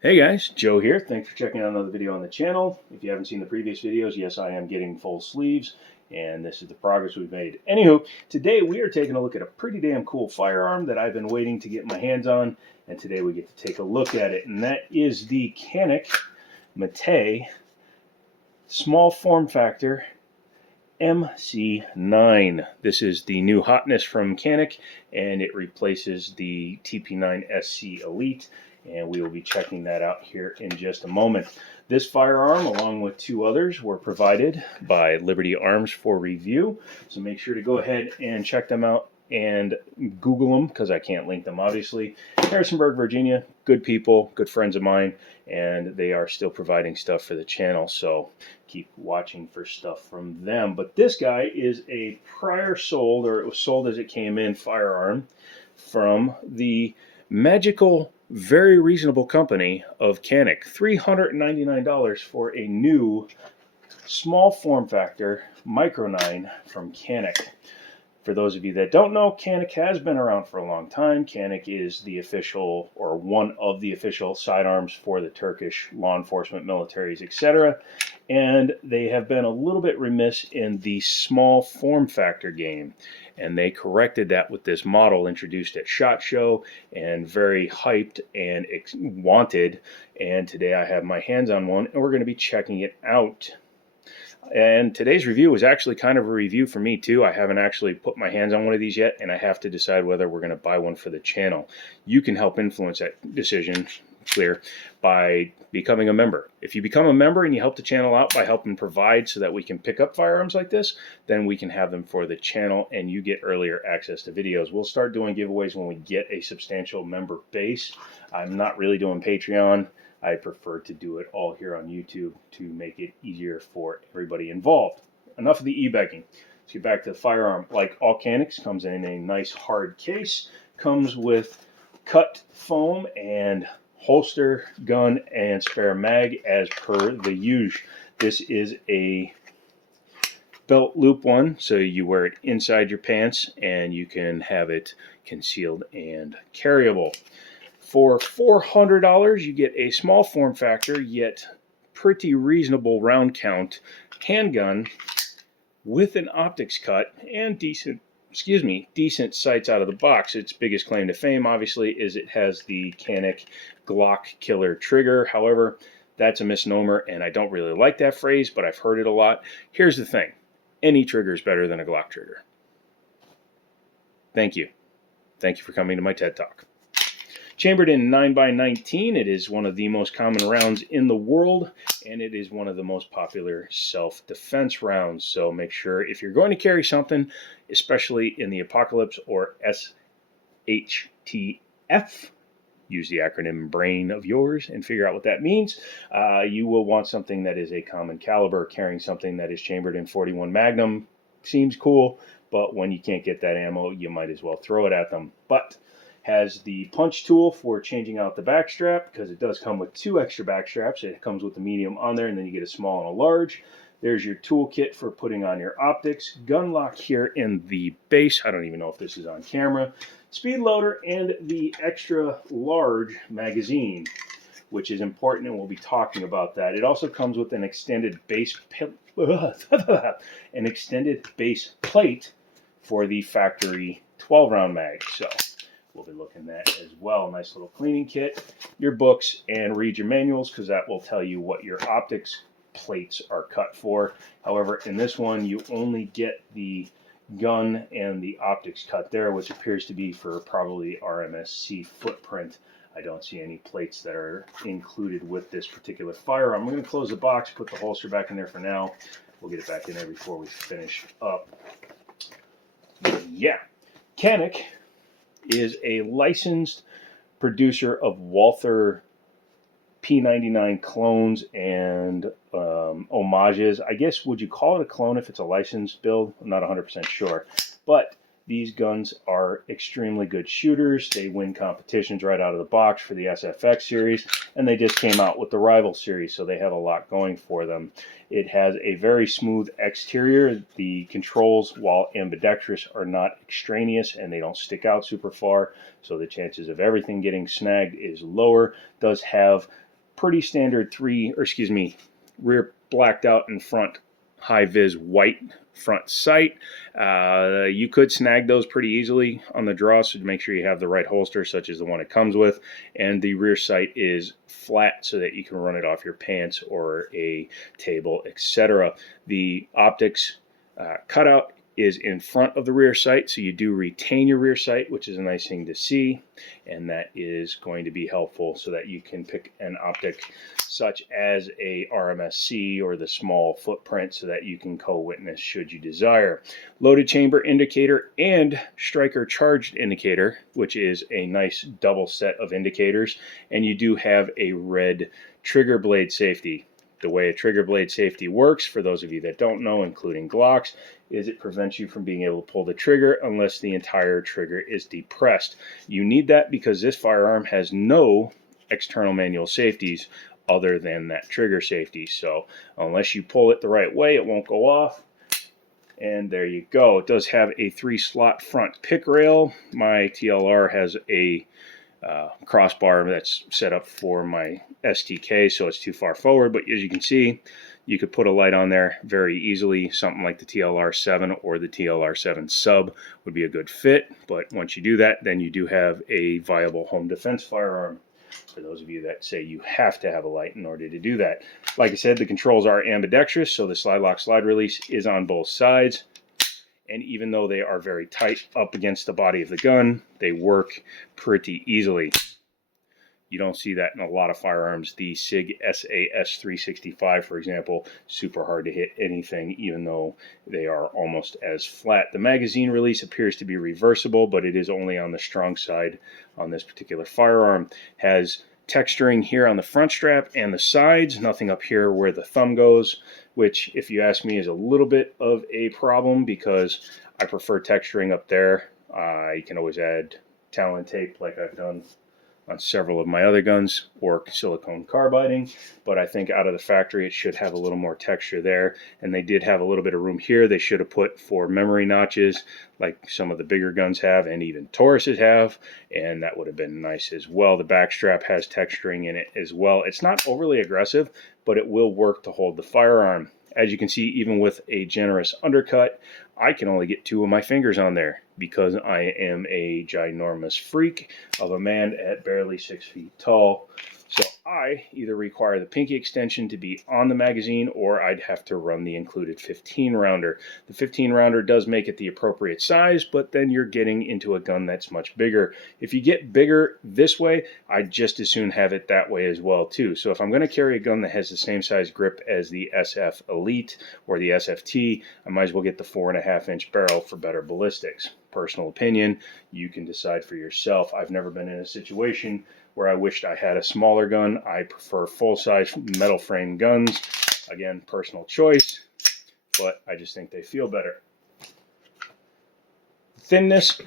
Hey guys, Joe here. Thanks for checking out another video on the channel. If you haven't seen the previous videos, yes, I am getting full sleeves, and this is the progress we've made. Anywho, today we are taking a look at a pretty damn cool firearm that I've been waiting to get my hands on, and today we get to take a look at it, and that is the Canik Mate small form factor MC9. This is the new hotness from Canik, and it replaces the TP9SC Elite, and we will be checking that out here in just a moment. This firearm, along with two others, were provided by Liberty Arms for review, so make sure to go ahead and check them out and Google them, because I can't link them obviously. Harrisonburg, Virginia, good people, good friends of mine, and they are still providing stuff for the channel, so keep watching for stuff from them. But this guy is a prior sold, or it was sold as it came in, firearm from the magical, very reasonable company of Canik. $399 for a new small form factor Micro 9 from Canik. For those of you that don't know, Canik has been around for a long time. Canik is the official, or one of the official, sidearms for the Turkish law enforcement, militaries, etc. And they have been a little bit remiss in the small form factor game. And they corrected that with this model introduced at SHOT Show, and very hyped and wanted. And today I have my hands on one, and we're going to be checking it out. And today's review is actually kind of a review for me too. I haven't actually put my hands on one of these yet, and I have to decide whether we're going to buy one for the channel. You can help influence that decision, clear, by becoming a member. If you become a member and you help the channel out by helping provide so that we can pick up firearms like this, then we can have them for the channel and you get earlier access to videos. We'll start doing giveaways when we get a substantial member base. I'm not really doing Patreon. I prefer to do it all here on YouTube to make it easier for everybody involved. Enough of the e-begging. Let's get back to the firearm. Like all Caniks, comes in a nice hard case. Comes with cut foam and holster, gun, and spare mag as per the usual. This is a belt loop one, so you wear it inside your pants and you can have it concealed and carryable. For $400, you get a small form factor, yet pretty reasonable round count handgun with an optics cut and decent sights out of the box. Its biggest claim to fame, obviously, is it has the Canik Glock killer trigger. However, that's a misnomer, and I don't really like that phrase, but I've heard it a lot. Here's the thing. Any trigger is better than a Glock trigger. Thank you. Thank you for coming to my TED Talk. Chambered in 9x19, it is one of the most common rounds in the world, and it is one of the most popular self-defense rounds. So make sure, if you're going to carry something, especially in the apocalypse or SHTF, use the acronym BRAIN of yours and figure out what that means. You will want something that is a common caliber. Carrying something that is chambered in 41 Magnum seems cool, but when you can't get that ammo, you might as well throw it at them. But has the punch tool for changing out the back strap, because it does come with two extra back straps. It comes with the medium on there, and then you get a small and a large. There's your toolkit for putting on your optics. Gun lock here in the base. I don't even know if this is on camera. Speed loader and the extra large magazine, which is important, and we'll be talking about that. It also comes with an extended base plate for the factory 12-round mag. So we'll be looking at that as well. Nice little cleaning kit, your books, and read your manuals, because that will tell you what your optics plates are cut for. However, in this one, you only get the gun and the optics cut there, which appears to be for probably RMSC footprint. I don't see any plates that are included with this particular firearm. I'm going to close the box, put the holster back in there for now. We'll get it back in there before we finish up. But yeah, Canik is a licensed producer of Walther P99 clones and homages. I guess, would you call it a clone if it's a licensed build? I'm not 100% sure. But these guns are extremely good shooters. They win competitions right out of the box for the SFX series, and they just came out with the Rival series, so they have a lot going for them. It has a very smooth exterior. The controls, while ambidextrous, are not extraneous, and they don't stick out super far, so the chances of everything getting snagged is lower. It does have pretty standard rear blacked out and front high-vis white front sight. You could snag those pretty easily on the draw, so make sure you have the right holster, such as the one it comes with. And the rear sight is flat so that you can run it off your pants or a table, etc. The optics cutout is in front of the rear sight, so you do retain your rear sight, which is a nice thing to see, and that is going to be helpful so that you can pick an optic such as a RMSC or the small footprint so that you can co-witness should you desire. Loaded chamber indicator and striker charged indicator, which is a nice double set of indicators, and you do have a red trigger blade safety. The way a trigger blade safety works, for those of you that don't know, including Glocks, is it prevents you from being able to pull the trigger unless the entire trigger is depressed. You need that because this firearm has no external manual safeties other than that trigger safety. So unless you pull it the right way, it won't go off. And there you go. It does have a 3-slot front pick rail. My TLR has a crossbar that's set up for my STK, so it's too far forward, but as you can see, you could put a light on there very easily. Something like the TLR7 or the TLR7 sub would be a good fit, but once you do that, then you do have a viable home defense firearm, for those of you that say you have to have a light in order to do that. Like I said, the controls are ambidextrous, so the slide lock slide release is on both sides. And even though they are very tight up against the body of the gun, they work pretty easily. You don't see that in a lot of firearms. The SIG SAS365, for example, super hard to hit anything, even though they are almost as flat. The magazine release appears to be reversible, but it is only on the strong side on this particular firearm. Has texturing here on the front strap and the sides, nothing up here where the thumb goes, which, if you ask me, is a little bit of a problem because I prefer texturing up there. You can always add Talon tape like I've done on several of my other guns, or silicone carbiding, but I think out of the factory it should have a little more texture there, and they did have a little bit of room here. They should have put 4 memory notches like some of the bigger guns have and even Tauruses have, and that would have been nice as well. The back strap has texturing in it as well. It's not overly aggressive, but it will work to hold the firearm. As you can see, even with a generous undercut, I can only get 2 of my fingers on there because I am a ginormous freak of a man at barely 6 feet tall. So I either require the pinky extension to be on the magazine, or I'd have to run the included 15 rounder. The 15 rounder does make it the appropriate size, but then you're getting into a gun that's much bigger. If you get bigger this way, I'd just as soon have it that way as well too. So if I'm going to carry a gun that has the same size grip as the SF Elite or the SFT, I might as well get the 4.5-inch barrel for better ballistics. Personal opinion, you can decide for yourself. I've never been in a situation where I wished I had a smaller gun. I prefer full-size metal frame guns. Again, personal choice, but I just think they feel better. Thinness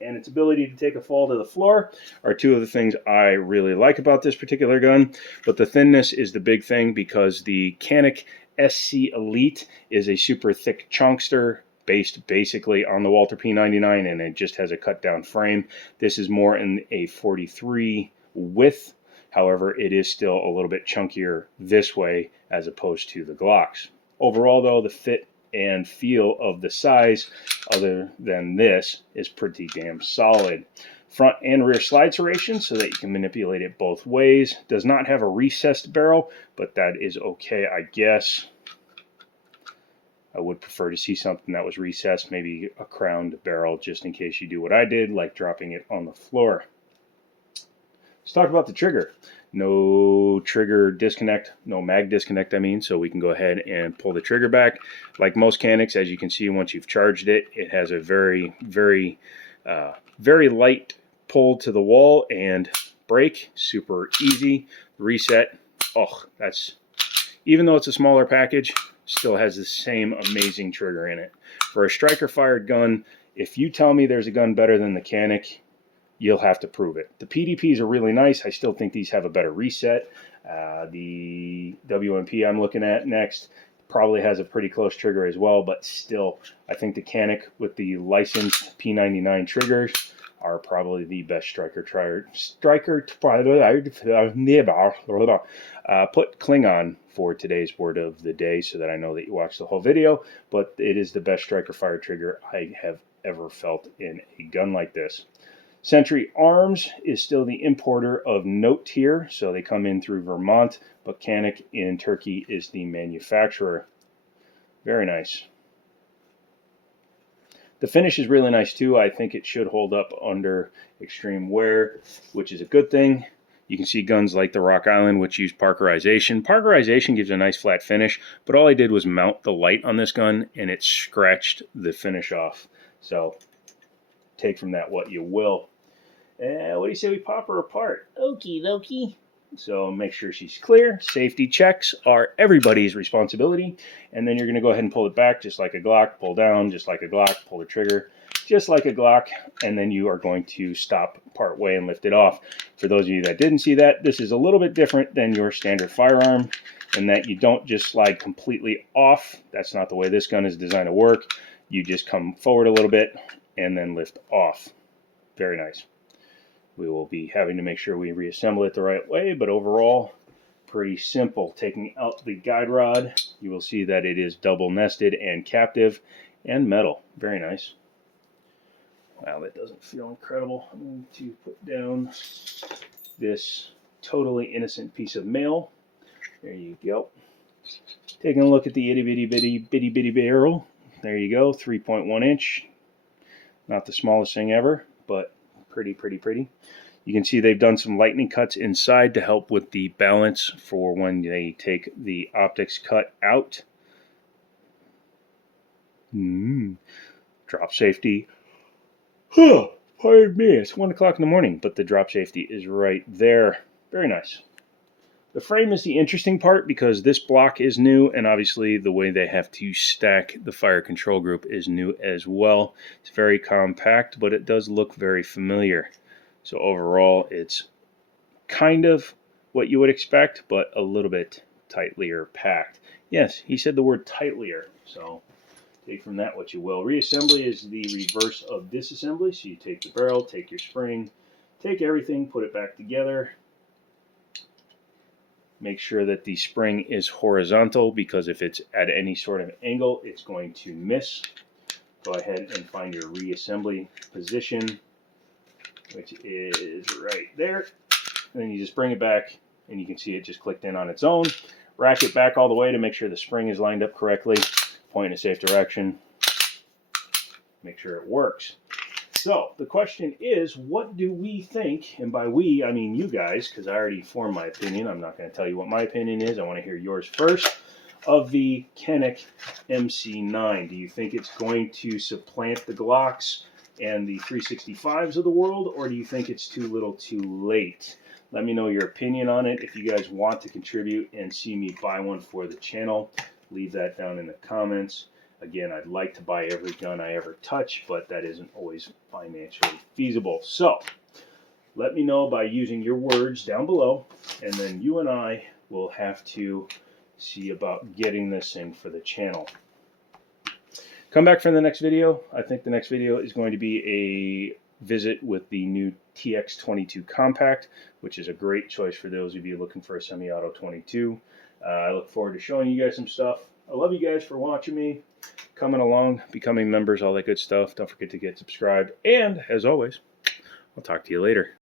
and its ability to take a fall to the floor are 2 of the things I really like about this particular gun, but the thinness is the big thing because the Canik SC Elite is a super thick chunkster based basically on the Walther P99, and it just has a cut down frame. This is more in a 43 width. However, it is still a little bit chunkier this way as opposed to the Glocks. Overall though, the fit and feel of the size, other than this, is pretty damn solid. Front and rear slide serration so that you can manipulate it both ways. Does not have a recessed barrel, but that is okay, I guess. I would prefer to see something that was recessed, maybe a crowned barrel, just in case you do what I did, like dropping it on the floor. Let's talk about the trigger. No trigger disconnect, no mag disconnect, I mean, so we can go ahead and pull the trigger back. Like most Caniks, as you can see, once you've charged it, it has a very, very light pull to the wall and break. Super easy. Reset. Oh, that's, even though it's a smaller package, still has the same amazing trigger in it. For a striker fired gun, if you tell me there's a gun better than the Canik, you'll have to prove it. The PDPs are really nice. I still think these have a better reset. The WMP I'm looking at next probably has a pretty close trigger as well, but still, I think the Canik with the licensed P99 triggers are probably the best striker. Put Klingon for today's word of the day so that I know that you watched the whole video, but it is the best striker fire trigger I have ever felt in a gun like this. Century Arms is still the importer of note here, so they come in through Vermont, but Canik in Turkey is the manufacturer. Very nice. The finish is really nice too. I think it should hold up under extreme wear, which is a good thing. You can see guns like the Rock Island, which use parkerization. Parkerization gives a nice flat finish, but all I did was mount the light on this gun, and it scratched the finish off. So take from that what you will. What do you say we pop her apart? Okie dokie. So make sure she's clear. Safety checks are everybody's responsibility. And then you're going to go ahead and pull it back just like a Glock. Pull down just like a Glock. Pull the trigger just like a Glock. And then you are going to stop part way and lift it off. For those of you that didn't see that, this is a little bit different than your standard firearm in that you don't just slide completely off. That's not the way this gun is designed to work. You just come forward a little bit and then lift off. Very nice. We will be having to make sure we reassemble it the right way, but overall, pretty simple. Taking out the guide rod, you will see that it is double nested and captive and metal. Very nice. Wow, that doesn't feel incredible. I'm going to put down this totally innocent piece of mail. There you go. Taking a look at the itty bitty barrel. There you go, 3.1 inch. Not the smallest thing ever, but pretty. You can see they've done some lightning cuts inside to help with the balance for when they take the optics cut out. Drop safety. Pardon me, it's 1 o'clock in the morning, but the drop safety is right there. Very nice. The frame is the interesting part because this block is new, and obviously the way they have to stack the fire control group is new as well. It's very compact, but it does look very familiar. So overall, it's kind of what you would expect, but a little bit tightlier packed. Yes, he said the word tightlier, so take from that what you will. Reassembly is the reverse of disassembly, so you take the barrel, take your spring, take everything, put it back together. Make sure that the spring is horizontal because if it's at any sort of angle, it's going to miss. Go ahead and find your reassembly position, which is right there. And then you just bring it back, and you can see it just clicked in on its own. Rack it back all the way to make sure the spring is lined up correctly. Point in a safe direction. Make sure it works. So the question is, what do we think? And by we, I mean you guys, because I already formed my opinion. I'm not going to tell you what my opinion is. I want to hear yours first. Of the Canik MC9, do you think it's going to supplant the Glocks and the 365s of the world, or do you think it's too little too late? Let me know your opinion on it. If you guys want to contribute and see me buy one for the channel, leave that down in the comments. Again, I'd like to buy every gun I ever touch, but that isn't always financially feasible. So let me know by using your words down below, and then you and I will have to see about getting this thing for the channel. Come back for the next video. I think the next video is going to be a visit with the new TX22 Compact, which is a great choice for those of you looking for a semi-auto 22. I look forward to showing you guys some stuff. I love you guys for watching me, coming along, becoming members, all that good stuff. Don't forget to get subscribed. And, as always, I'll talk to you later.